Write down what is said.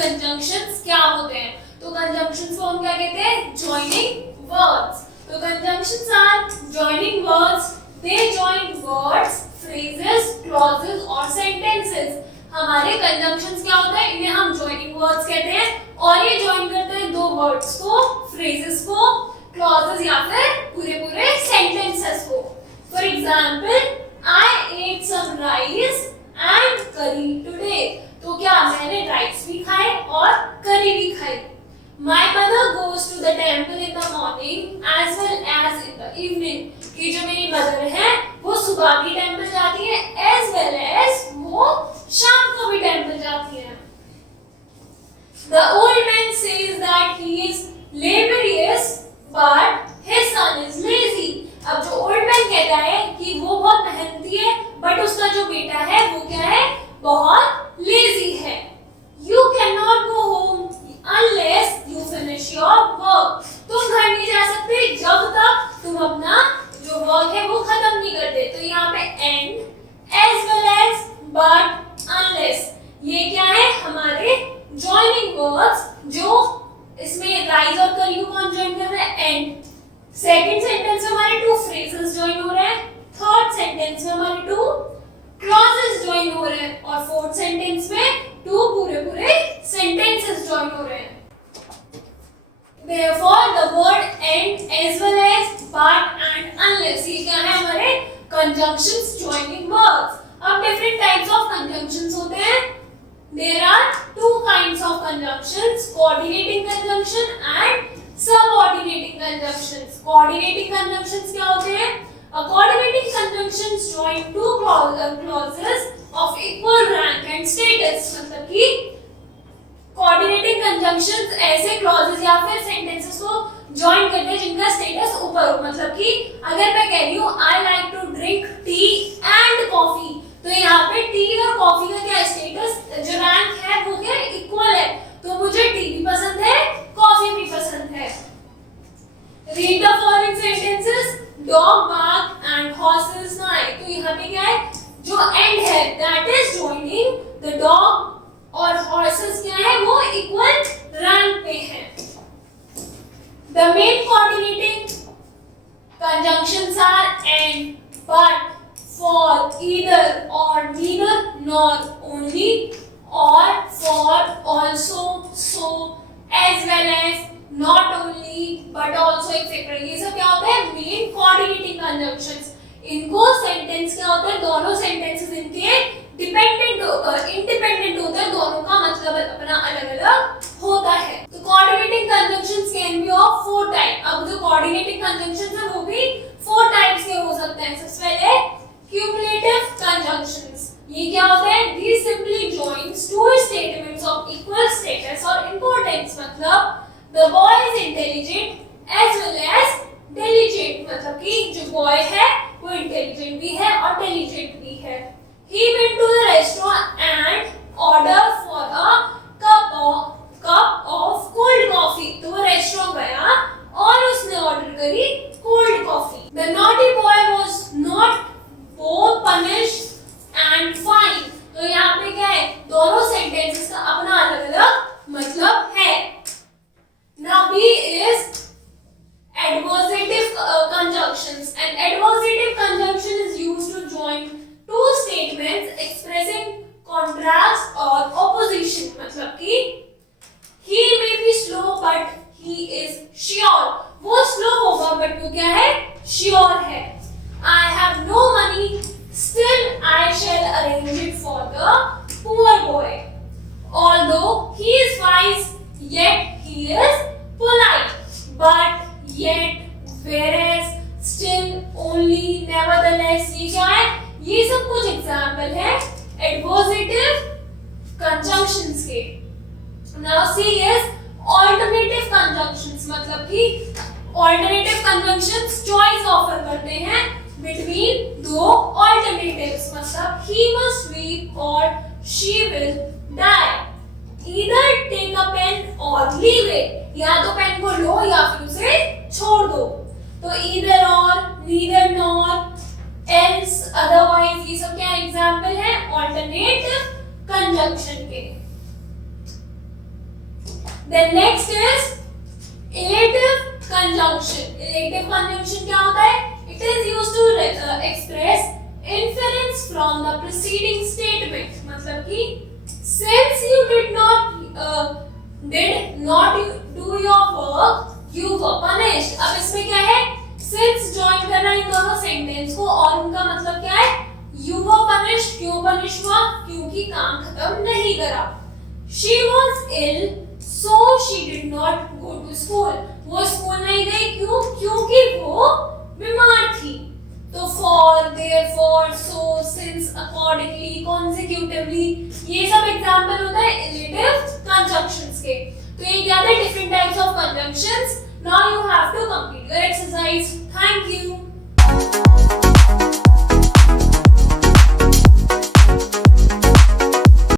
Conjunctions क्या होते हैं? तो कंजंक्शंस को हम क्या कहते हैं? Joining words. तो conjunctions are joining words, they join words, phrases, clauses और सेंटेंसेस। हमारे कंजंक्शंस क्या होता है? इन्हें हम जॉइनिंग वर्ड्स कहते हैं और ये जॉइन करते हैं दो वर्ड्स को, फ्रेजेस को, क्लॉजेस या फिर पूरे पूरे सेंटेंसेस को। For example, I ate some rice and curry today. तो क्या मैंने राइस भी खाए और करी भी खाई। My mother goes to the temple in the morning as well as in the evening. कि जो मेरी मदर है वो सुबह भी टेंपल जाती है as well as वो शाम को भी टेंपल जाती है। The old man says that he is laborious but his son is lazy. अब जो ओल्ड मैन कहता है कि वो बहुत मेहनती है बट उसका जो बेटा है वो क्या है? बहुत लेजी है। You cannot go home unless you finish your work. तुम घर नहीं जा सकते जब तक तुम अपना जो वर्क है वो खत्म नहीं करते। तो यहाँ पे and as well as but unless ये क्या है? हमारे joining words जो इसमें राइस और करी को कौन जॉइन कर रहा है? and। सेकेंड सेंटेंस में हमारे टू फ्रेजेस ज्वाइन हो रहे हैं, थर्ड सेंटेंस में हमारे टू क्लॉजेस ज्वाइन हो रहे हैं और फोर्थ सेंटेंस में टू पूरे पूरे सेंटेंसेस ज्वाइन हो रहे हैं। Therefore, the word and as well as but and unless ये क्या है? हमारे conjunctions joining words। अब different types of conjunctions होते हैं। There are two kinds of conjunctions, coordinating conjunction and subordinating conjunctions। coordinating conjunctions क्या होते हैं? coordinating conjunctions join two clauses of equal rank and status। मतलब कि coordinating conjunctions ऐसे clauses या फिर sentences को join करते हैं जिनका status ऊपर हो। मतलब कि अगर मैं कह रही हूँ I like to drink tea and coffee, तो यहाँ पे टी और कॉफी का क्या status, जो रैंक है वो क्या इक्वल है। तो मुझे टी भी पसंद है, कॉफी भी पसंद है। Read the following sentences. Dog bark and horses neigh. तो यहाँ पे क्या है? जो end है that is joining the dog और horses क्या है? वो equal rank पे है। The main coordinating conjunctions are and, but, for, either or neither, nor, only, or, for, also, so, as well as, not only, but also, etc. ये सब क्या होता है? Main coordinating conjunctions. इनको सेंटेंस क्या होता है? दोनों सेंटेंसेस इनके डिपेंडेंट इंडिपेंडेंट होते हैं, दोनों का मतलब अपना अलग-अलग होता है। तो coordinating conjunctions can be of four type. अब जो कोऑर्डिनेटिंग कंजंक्शंस है वो भी फोर टाइप्स के हो सकते हैं। सबसे पहले क्यूमुलेटिव कंजंक्शंस। ये क्या होता है? These simply joins two statements of equal status or importance। मतलब the boy is intelligent as well as diligent। मतलब कि जो boy है वो intelligent भी है और diligent भी है। He went to the restaurant and ordered for a cup of cold coffee। तो वो रेस्टोरेंट गया और उसने ऑर्डर करी cold coffee। The naughty boy was not both punished and fined। तो यहाँ पे क्या है? दोनों सेंटेंसेस का अपना अलग-अलग मतलब है। Now B is adversative conjunctions। An adversative conjunction is used to join two statements expressing contrast or opposition। मतलब कि he may be slow but he is sure। वो slow होगा but वो क्या है? Sure है। I have no money, still I shall arrange it for the poor boy। Although he is wise, yet he is polite, but yet, whereas, still, only, nevertheless। ये क्या है? ये सब कुछ एग्जाम्पल है adversative conjunctions के। Now C is alternative conjunctions। मतलब कि alternative conjunctions choice offer करते हैं between दो alternatives। मतलब he must weep or she will die। Either take a pen or leave it। या तो पेन को लो या फिर उसे छोड़ दो। तो either or, neither nor, else, otherwise ये सब क्या एग्जाम्पल है ऑल्टरनेटिव कंजंक्शन के। Then next is elative conjunction. Elative conjunction क्या होता है? It is used to express inference from the preceding statement. मतलब कि since you did not do your work, you were punished. अब इसमें क्या है? Since join करना इन दोनों सेंटेंस को और उनका मतलब क्या है? You were punished. क्यों पनिश हुआ? क्योंकि काम खत्म नहीं करा. She was ill, so she did not go to school. वो स्कूल नहीं गई क्यों? क्योंकि वो बीमार थी. तो for, therefore, so, since, accordingly, consecutively, ये सब एग्जाम्पल होता है relative conjunctions के. तो ये क्या थे? Different types of conjunctions. Now you have to complete your exercise. Thank you.